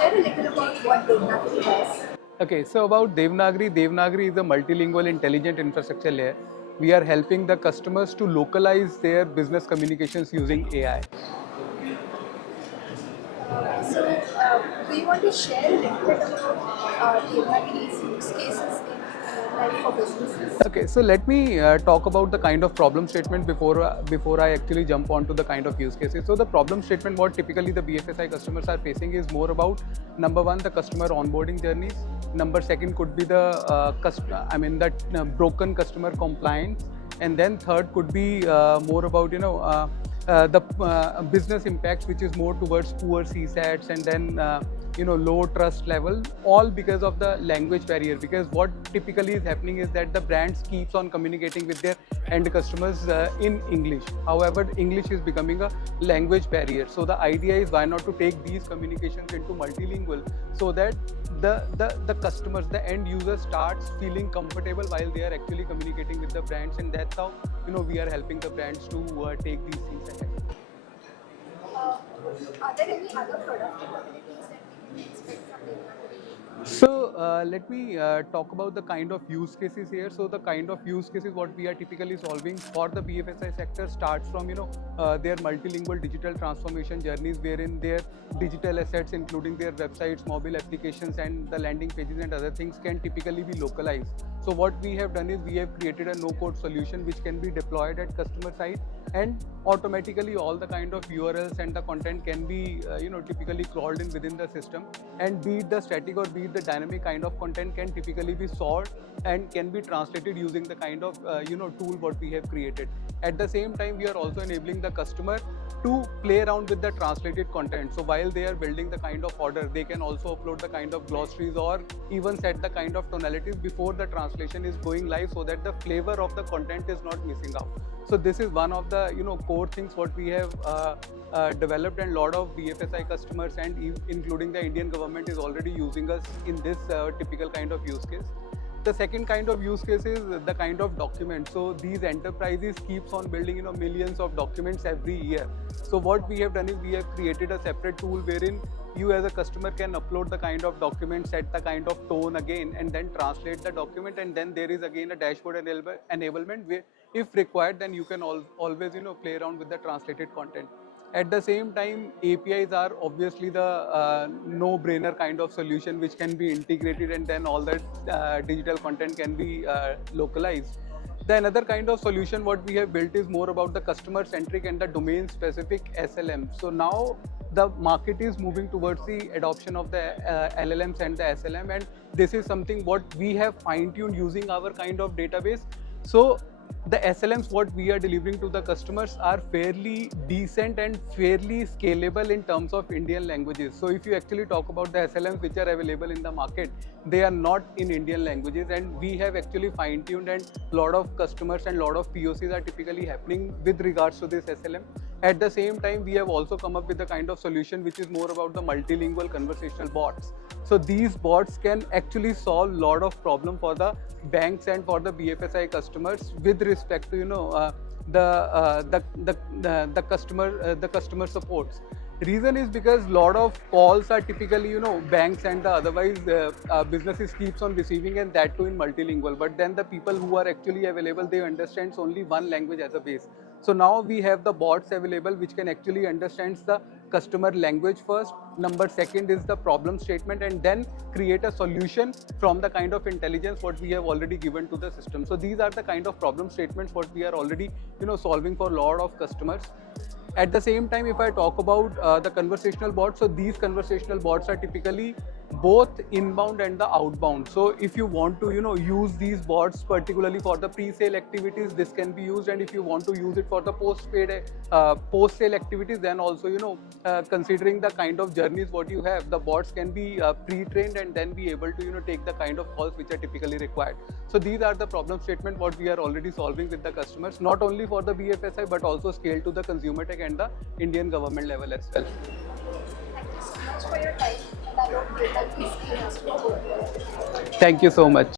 share a little about what Devanagari does? Okay, so about Devanagari is a multilingual intelligent infrastructure layer. We are helping the customers to localize their business communications using AI. Do you want to share a little bit about Devanagari's use cases in real life for businesses? Okay, so let me talk about the kind of problem statement before I actually jump onto the kind of use cases. So the problem statement what typically the BFSI customers are facing is more about number one, the customer onboarding journeys. Number second could be the broken customer compliance, and then third could be more about the business impact, which is more towards poor CSATs, and then low trust level, all because of the language barrier. Because what typically is happening is that the brands keeps on communicating with their end customers in English. However, English is becoming a language barrier. So the idea is, why not to take these communications into multilingual, so that the customers, the end user, starts feeling comfortable while they are actually communicating with the brands, and that's how we are helping the brands to take these things ahead. Are there any other product capabilities that we can expect from Devanagari? So let me talk about the kind of use cases here. So the kind of use cases what we are typically solving for the BFSI sector starts from their multilingual digital transformation journeys, wherein their digital assets, including their websites, mobile applications, and the landing pages and other things, can typically be localized. So what we have done is we have created a no-code solution which can be deployed at customer site, and automatically all the kind of URLs and the content can be typically crawled in within the system, and be it the static or be it the dynamic kind of content can typically be solved and can be translated using the kind of tool what we have created. At the same time, we are also enabling the customer to play around with the translated content. So while they are building the kind of order, they can also upload the kind of glossaries or even set the kind of tonalities before the translation is going live, so that the flavor of the content is not missing out. So this is one of the core things what we have developed, and lot of BFSI customers and including the Indian government is already using us in this typical kind of use case. The second kind of use case is the kind of document. So these enterprises keeps on building millions of documents every year. So what we have done is we have created a separate tool wherein you as a customer can upload the kind of document, set the kind of tone again, and then translate the document, and then there is again a dashboard enablement where, if required, then you can always play around with the translated content. At the same time, APIs are obviously the no-brainer kind of solution which can be integrated, and then all that digital content can be localized. The another kind of solution what we have built is more about the customer-centric and the domain-specific SLM. So now the market is moving towards the adoption of the LLMs and the SLM, and this is something what we have fine-tuned using our kind of database. So the SLMs what we are delivering to the customers are fairly decent and fairly scalable in terms of Indian languages. So if you actually talk about the SLMs which are available in the market, they are not in Indian languages, and we have actually fine-tuned, and a lot of customers and a lot of POCs are typically happening with regards to this SLM. At the same time, we have also come up with the kind of solution which is more about the multilingual conversational bots. So these bots can actually solve a lot of problem for the banks and for the BFSI customers with respect to the customer supports. Reason is because lot of calls are typically banks and the otherwise businesses keeps on receiving, and that too in multilingual. But then the people who are actually available, they understands only one language as a base. So now we have the bots available which can actually understands the customer language first. Number second is the problem statement, and then create a solution from the kind of intelligence what we have already given to the system. So these are the kind of problem statements what we are already solving for a lot of customers. At the same time, if I talk about the conversational bots, so these conversational bots are typically both inbound and the outbound. So if you want to use these bots particularly for the pre-sale activities, this can be used, and if you want to use it for the post-sale activities, then also considering the kind of journeys what you have, the bots can be pre-trained and then be able to take the kind of calls which are typically required. So these are the problem statement what we are already solving with the customers, not only for the BFSI but also scale to the consumer tech and the Indian government level as well. Thank you so much for your time, and I hope Devanagari is able to. Thank you so much.